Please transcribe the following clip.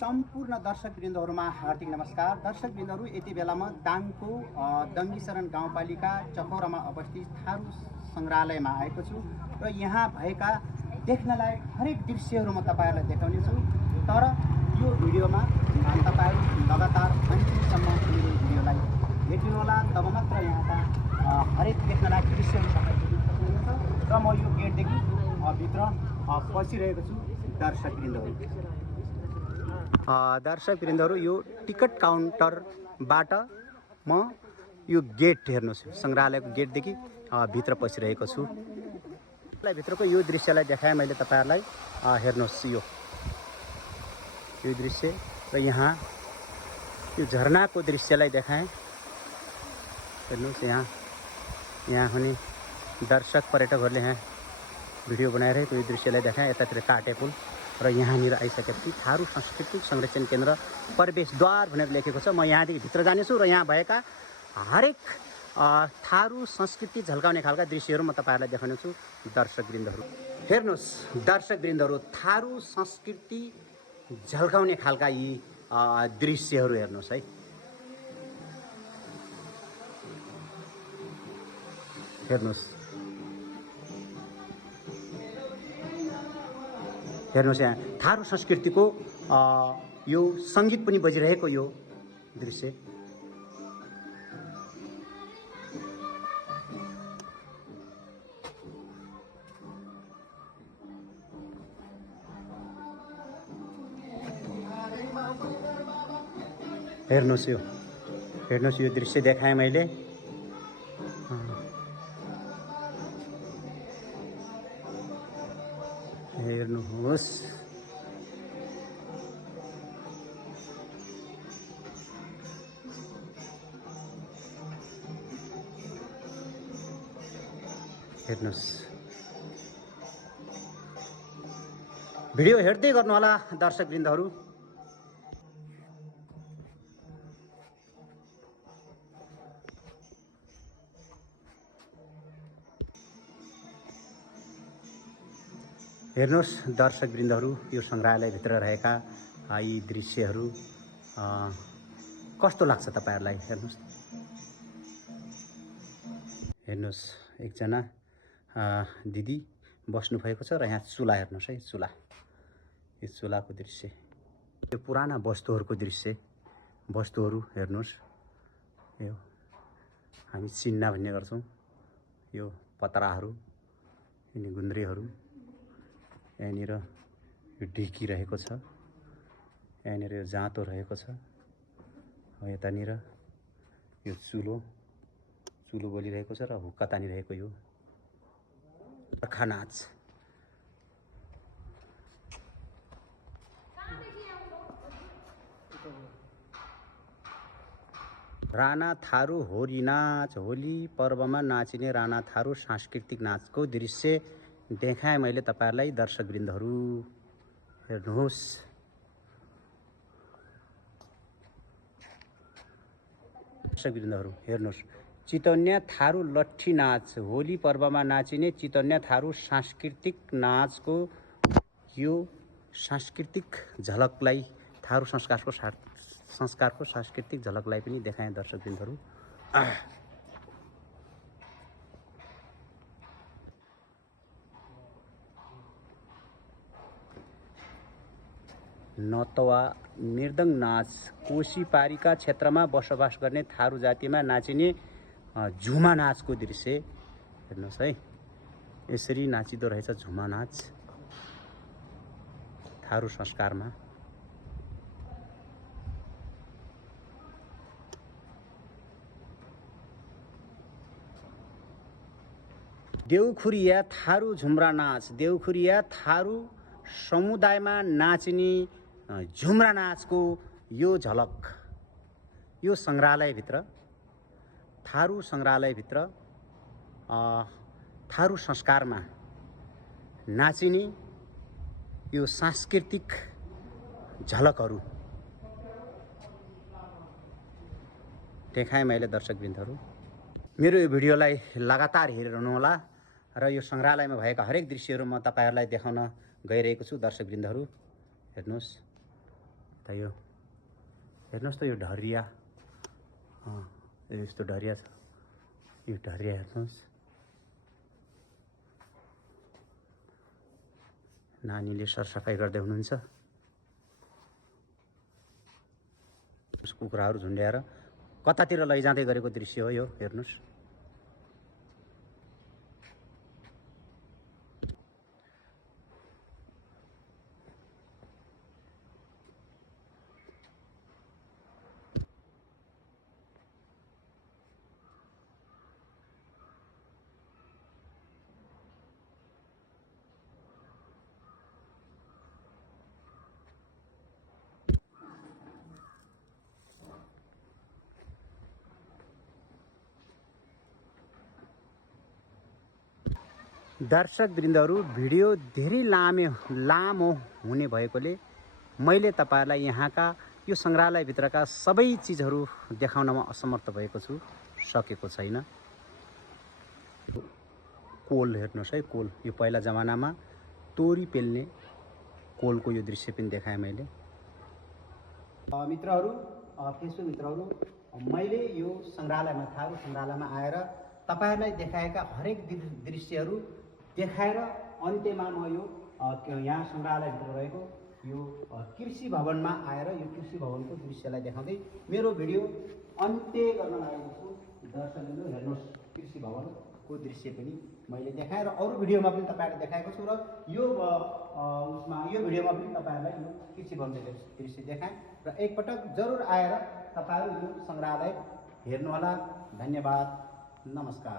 सम्पूर्ण दर्शकवृन्दहरुमा हार्दिक नमस्कार। दर्शकवृन्दहरु, यति बेला म दाङको दङ्गीशरण गाउँपालिका चकौरामा अवस्थित थारू संग्रहालयमा आएको छु र यहाँ भएका देख्नलायक हरेक दृश्यहरू म तपाईहरुलाई देखाउने छु। तर यो भिडियोमा तपाईहरु लगातार अन्तिमसम्म मेरो भिडियोलाई हेर्नुहोला, तब मात्र यहाँका हरेक देख्नलायक दृश्यहरू तपाईहरुले देख्न सक्नुहुन्छ। र म यो गेटदेखि भित्र पसिरहेको छु। दर्शकवृन्दहरु, यो टिकट काउन्टरबाट म यो गेट हेर्नुहोस्, संग्रहालयको गेटदेखि भित्र पसिरहेको छु। भित्रको यो दृश्यलाई देखाएँ मैले तपाईहरुलाई। हेर्नुहोस् यो दृश्य र यहाँ यो झरनाको दृश्यलाई देखाएँ। हेर्नुहोस् यहाँ हुने दर्शक पर्यटकहरूले यहाँ भिडियो बनाइरहेको यो दृश्यलाई देखाएँ। यतातिर काटे पुल र यहाँनिर आइसकेपछि थारू सांस्कृतिक संरक्षण केन्द्र प्रवेशद्वार भनेर लेखेको छ। म यहाँदेखि भित्र जानेछु र यहाँ भएका हरेक थारू संस्कृति झल्काउने खालका दृश्यहरू म तपाईहरुलाई देखाउने छु। दर्शकवृन्दहरु हेर्नुहोस्, दर्शकवृन्दहरु, थारू संस्कृति झल्काउने खालका यी दृश्यहरू हेर्नुहोस् है। हेर्नुहोस् यहाँ थारू संस्कृतिको यो सङ्गीत पनि बजिरहेको यो दृश्य। हेर्नुहोस् यो दृश्य देखाएँ मैले। हेर्नुहोस् भिडियो हेर्दै गर्नु होला दर्शकवृन्दहरु। हेर्नुहोस् दर्शकवृन्दहरु, यो संग्रहालयभित्र रहेका यी दृश्यहरू कस्तो लाग्छ तपाईहरुलाई? हेर्नुहोस् एकजना दिदी बस्नु भएको छ र यहाँ चुला हेर्नुहोस् है। यो चुलाको दृश्य, यो पुराना वस्तुहरू हेर्नुहोस्। यो हामी चिन्ना भन्ने गर्छौं। यो पतराहरू, यिनी गुन्द्रीहरू, यहाँनिर यो ढिकी रहेको छ, यहाँनिर यो जाँतो रहेको छ, यतानिर यो चुलो बलिरहेको छ र हुक्का तानिरहेको यो बर्खा नाच। राणा थारू होरी नाच, होली पर्वमा नाचिने राणा थारू सांस्कृतिक नाचको दृश्य देखाएँ मैले तपाईहरुलाई। दर्शकवृन्दहरु हेर्नुहोस्, चितवनिया थारू लट्ठी नाच, होली पर्वमा नाचिने चितवनिया थारू सांस्कृतिक नाचको यो सांस्कृतिक झलकलाई, थारू संस्कारको सांस्कृतिक झलकलाई पनि देखाएँ दर्शकवृन्दहरु। नतवा मृदंग नाच, कोशी पारीका क्षेत्रमा बसोबास गर्ने थारू जातिमा नाचिने झुमा नाचको दृश्य हेर्नुहोस् है। यसरी नाचिदो रहेछ झुमा नाच थारू संस्कारमा। देउखुरिया थारू झुम्रा नाच, देउखुरिया थारू समुदायमा नाचिने झुम्रा नाचको यो झलक यो संग्रहालयभित्र, थारू संग्रहालयभित्र थारू संस्कारमा नाचिने यो सांस्कृतिक झलकहरू देखाएँ मैले दर्शकवृन्दहरु। मेरो यो भिडियोलाई लगातार हेरिरहनु होला र यो संग्रहालयमा भएका हरेक दृश्यहरू म तपाईहरुलाई देखाउन गइरहेको छु। दर्शकवृन्दहरु हेर्नुहोस्। त यो हेर्नुहोस् त यो ढरिया यस्तो ढरिया छ यो ढरिया हेर्नुहोस् नानीले सरसफाइ गर्दै हुनुहुन्छ कुखुराहरू झुन्ड्याएर कतातिर लैजाँदै गरेको दृश्य हो यो हेर्नुहोस् दर्शकवृन्दहरू भिडियो धेरै लामो हुने भएकोले मैले तपाईहरुलाई यहाँका यो संग्रहालयभित्रका सबै चीजहरू देखाउनमा असमर्थ भएको छु सकेको छैन। कोल हेर्नुहोस् है कोल यो पहिला जमानामा तोरी पेल्ने कोलको यो दृश्य पनि देखाएँ मैले। मित्रहरू फेसबुक मित्रहरू मैले यो संग्रहालयमा थारू संग्रहालयमा आएर तपाईहरुलाई देखाएका हरेक दृश्यहरू देखाएर अन्त्यमा म यो यहाँ संग्रहालयभित्र रहेको यो कृषि भवनमा आएर यो कृषि भवनको दृश्यलाई देखाउँदै मेरो भिडियो अन्त्य गर्न लागेको छु। दर्शकहरू हेर्नुहोस् कृषि भवनको दृश्य पनि मैले देखाएर अरू भिडियोमा पनि तपाईहरुलाई देखाएको छु र यो यो भिडियोमा पनि तपाईहरुलाई यो कृषि भवनको दृश्य देखाएँ र एकपटक जरुर आएर तपाईहरु यो संग्रहालय हेर्नुहोला। धन्यवाद, नमस्कार।